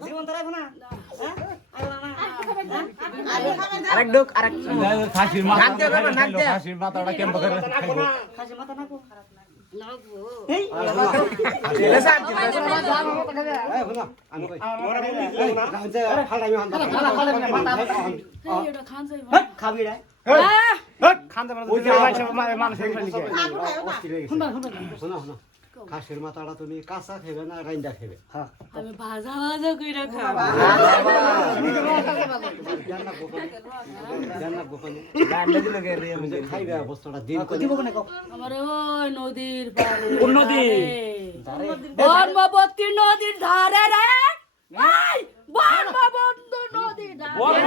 জীবন তো রাখবো না হ্যাঁ আরেক ডুক আরেক খাসির মাথা নাক দিয়ে করবে, নাক দিয়ে। খাসির মাথাটা কেমন করে খাইবো খাসি মাথা নাকো লাগবো এই লেসান এটা খান যাই খাবি রে খাসির মাথাটা তুমি কাঁচা খেবে না রাইন্দা খেবে আমি ভাজা ভাজা কইরা খাবো খাইবে অবস্থাটা দিন দিব কোনে কো আমার ওই নদীর পাড়ে কোন নদী? বর্মবতী নদীর ধারে রে এই বর্মবন্ধু নদীর ধারে